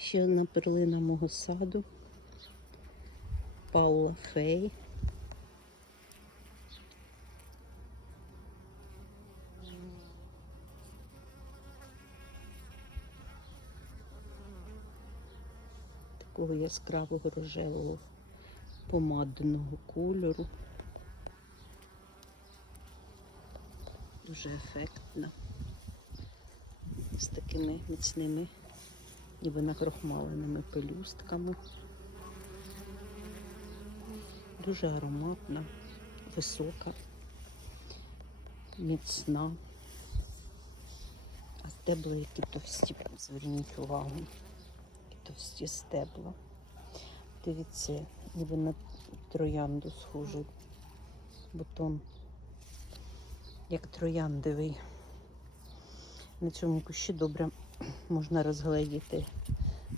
Ще одна перлина мого саду. Паула Фей. Такого яскравого рожевого помадного кольору. Дуже ефектна. З такими міцними, ніби накрохмаленими пелюстками. Дуже ароматна, висока, міцна. А стебла які товсті, зверніть увагу, які товсті стебла. Дивіться, ніби на троянду схожий бутон, як трояндовий. На цьому кущі добре можна розгледіти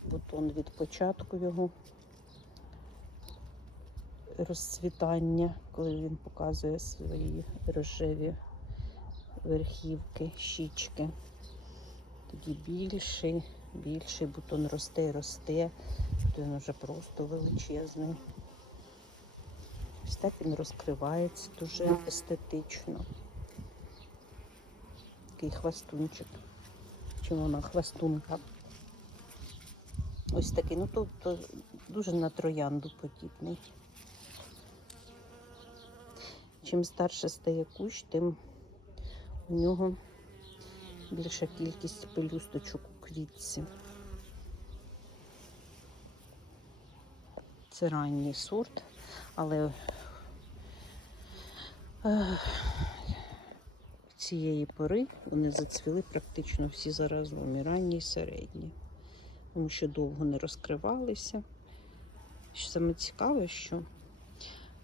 бутон від початку його розцвітання, коли він показує свої рожеві верхівки, щічки. Тоді більший, більший бутон росте і росте, то він вже просто величезний. Ось так він розкривається дуже естетично. Такий хвастунчик. Чи вона хвастунка? Ось такий, ну тобто дуже на троянду подібний. Чим старше стає кущ, тим у нього більша кількість пелюсточок у квітці. Це ранній сорт, але е, цієї пори вони зацвіли практично всі заразом, ранні і середні, тому що довго не розкривалися. Що Саме цікаве, що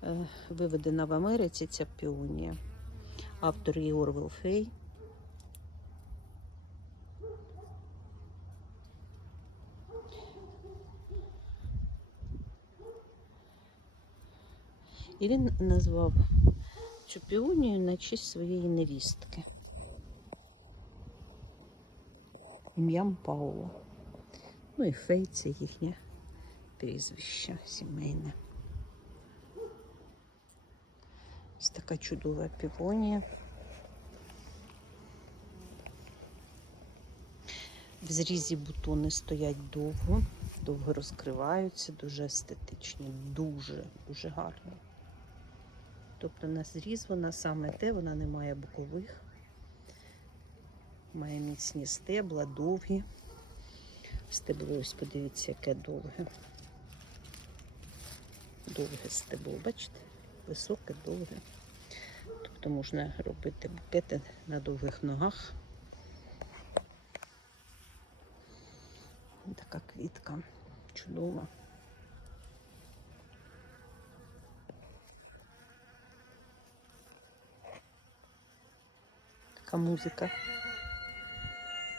е, виведена в Америці ця піонія. Автор її Орвел Фей. І він назвав цю піонію на честь своєї невістки. Ім'ям Паула. Ну і Фей це їхнє прізвище сімейне. Ось така чудова півонія. В зрізі бутони стоять довго, довго розкриваються, дуже естетичні, дуже, дуже гарно. Тобто на зріз вона саме те, вона не має бокових, має міцні стебла, довгі. Стебло, ось подивіться, яке довге. Довге стебло, бачите? Високе, довге. Тобто можна робити букети на довгих ногах. Така квітка чудова. Така музика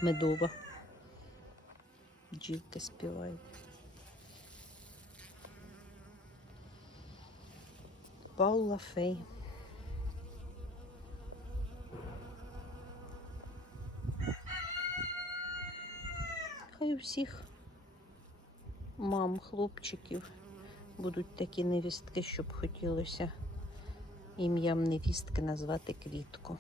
медова. Бджілки співають. Паула Фей. Хай у всіх мам, хлопчиків будуть такі невістки, щоб хотілося ім'ям невістки назвати квітку.